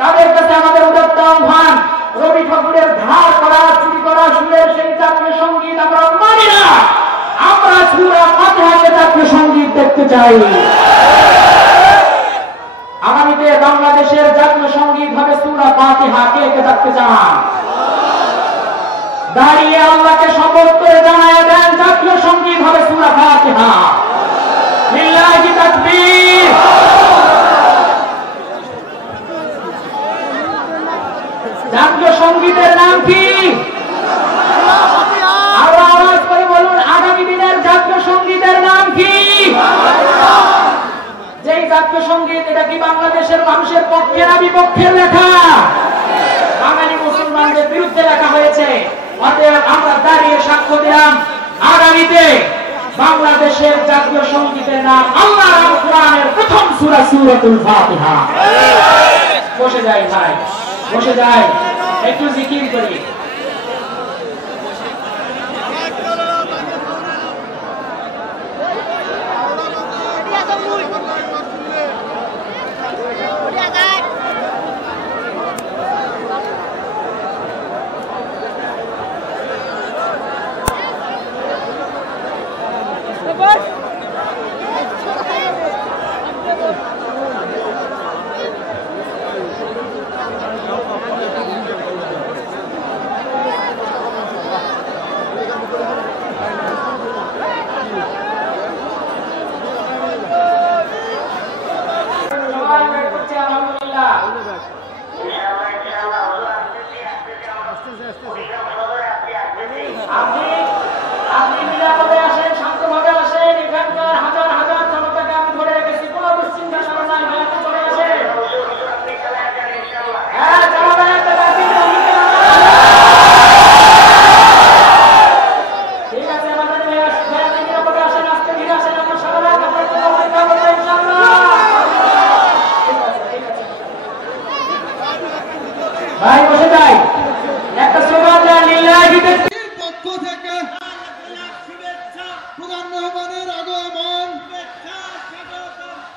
তাদের কাছে আমাদের উদাত্ত আহ্বান, রবি ঠাকুরের ধার করা, চুরি করা সুরের সেই জাতীয় সঙ্গীত আমরা মানি না। আমরা সূরা ফাতিহাকে জাতীয় সঙ্গীত দেখতে চাই। আগামীতে বাংলাদেশের জাতীয় সঙ্গীত হবে সূরা ফাতিহা। কে কে দেখতে চান? দাঁড়িয়ে আল্লাহকে শপথ করে জানায় দেন, জাতীয় সঙ্গীত হবে সূরা ফাতিহা। লিল্লাহি তাকবীর। জাতীয় সঙ্গীতের নাম কি? আরো আওয়াজ করে বলুন, আগামী দিনের জাতীয় সঙ্গীতের নাম কি? যেই জাতীয় সঙ্গীত, এটা কি বাংলাদেশের মানুষের পক্ষে না বিপক্ষের লেখা? বাঙালি মুসলমানদের বিরুদ্ধে লেখা হয়েছে। অতএব আমরা দাঁড়িয়ে সাক্ষ্য দিলাম, আগামীতে বাংলাদেশের জাতীয় সঙ্গীতের নাম আল্লাহর কোরআনের প্রথম সূরা সূরাতুল ফাতিহা। বসে যাই ভাই, বসে যাই, একটু জিকির করি। আপনি নিরাপদে আসেন, শান্তভাবে আসেন। এখানকার হাজার হাজার জনতাকে আমি ধরে রেখেছি, কোনো দুশ্চিন্তা করার নাই। ভাইয়াকে চলে আসেন। হ্যাঁ, চলো ঠিক আছে, আমাদের নিরাপদে আসেন, আস্তে ধীরে আসেন। আমার সারা অপেক্ষা করবো ইনশাআল্লাহ। ঠিক আছে ভাই, বসে যাই। একটা স্লোগান দেন, লিল্লাহি তাকবীর। পক্ষ থেকে প্রধান মেহমানের আগমন,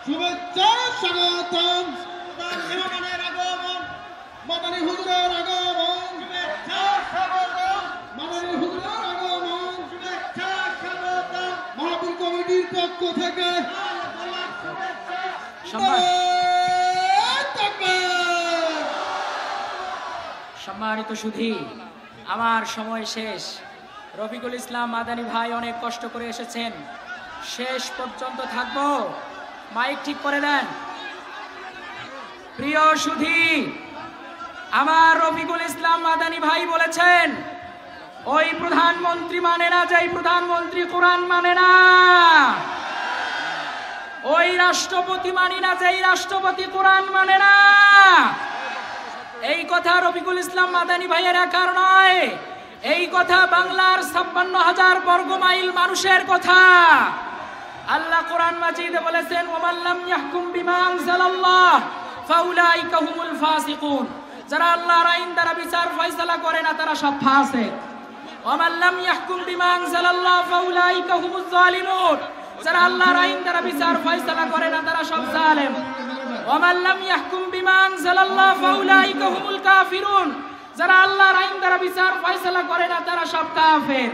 শুভেচ্ছা স্বাগতম। প্রধান মেহমানের আগমন, মাদানী হুজুরের আগমন, শুভেচ্ছা স্বাগতম। মাদানী হুজুরের আগমন, শুভেচ্ছা স্বাগতম। মাহফিল কমিটির পক্ষ থেকে সম্মানিত সুধী, আমার সময় শেষ। রফিকুল ইসলাম মাদানী ভাই অনেক কষ্ট করে এসেছেন, শেষ পর্যন্ত থাকবো। মাইক ঠিক করে দেন। প্রিয় সুধী, আমার রফিকুল ইসলাম মাদানী ভাই বলেছেন, ওই প্রধানমন্ত্রী মানে না যেই প্রধানমন্ত্রী কোরআন মানে না, ওই রাষ্ট্রপতি মানি না যেই রাষ্ট্রপতি কোরআন মানে না। এই কথা রফিকুল ইসলাম মাদানী ভাইয়ের একার নয়, এই কথা বাংলার 56,000 বর্গ মাইল মানুষের কথা। আল্লাহ কোরআন মাজিদে বলেছেন, ওয়ামাল্লাম ইয়াহকুম বিমা আনজালাল্লাহ ফাউলাইকা হুমুল ফাসিকুন। যারা আল্লাহর আইন দ্বারা বিচার ফয়সালা করে না তারা সব ফাসিক। ওয়ামাল্লাম ইয়াহকুম বিমা আনজালাল্লাহ ফাউলাইকা হুমুজ জালিমুন। যারা আল্লাহর আইন দ্বারা বিচার ফয়সালা করে না তারা সব জালেম। ওয়ামাল্লাম ইয়াহকুম বিমা আনজালাল্লাহ ফাউলাইকা হুমুল কাফিরুন। যারা আল্লাহর আইন দ্বারা বিচার ফয়সালা করে না তারা সব কাফের।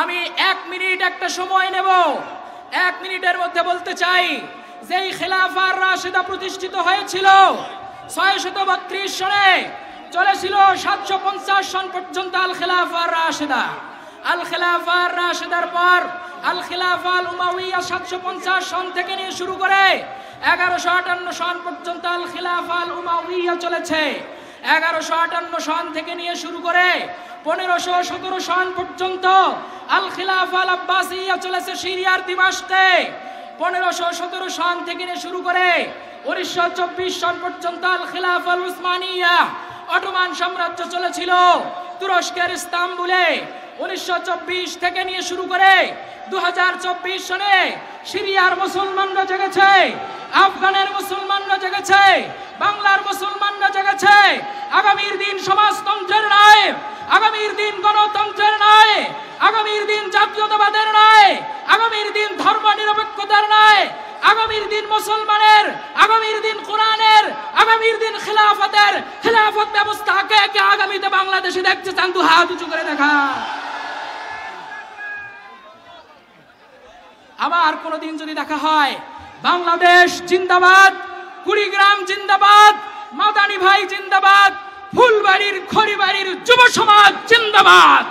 আমি 1 মিনিট একটা সময় নেব, 1 মিনিটের মধ্যে বলতে চাই, যেই খেলাফা রাশেদা প্রতিষ্ঠিত হয়েছিল 632 সনে, চলেছিল 750 সন পর্যন্ত আল খেলাফা রাশেদা। আল খেলাফা রাশেদার পর আল খেলাফা আল উমাইয়া 750 সন থেকে নিয়ে শুরু করে 1158 সন পর্যন্ত আল খেলাফা আল উমাইয়া চলেছে। 1158 সন থেকে নিয়ে শুরু করে 1517 সন পর্যন্ত আল খিলাফা আল আব্বাসিয়া চলেছে সিরিয়ার দিমাশকে। 1517 সন থেকে নিয়ে শুরু করে 1924 সন পর্যন্ত আল খিলাফা আল উসমানিয়া অটোমান সাম্রাজ্য চলেছিল তুরস্কের ইস্তাম্বুলে। 1924 থেকে নিয়ে শুরু করে 2024 সনে সিরিয়ার মুসলমানরা জেগেছে, আফগানের মুসলমানরা জেগেছে, বাংলার মুসলমানরা জেগেছে। আগামীর দিন সমাজতন্ত্রের নয়, আগামীর দিন গণতন্ত্রের নয়, আগামীর দিন জাতীয়তাবাদের নয়, আগামীর দিন ধর্ম নিরপেক্ষতার নয়, আগামীর দিন মুসলমানের, আগামীর দিন কোরআনের, আগামীর দিন খিলাফতের। খিলাফত ব্যবস্থাকে কে আগামীতে বাংলাদেশে দেখতে চান? দু হাত উঁচু করে দেখা। আবার কোনদিন যদি দেখা হয়, বাংলাদেশ জিন্দাবাদ, কুড়িগ্রাম জিন্দাবাদ, মাদানী ভাই জিন্দাবাদ, ফুলবাড়ির খড়িবাড়ির যুব সমাজ জিন্দাবাদ।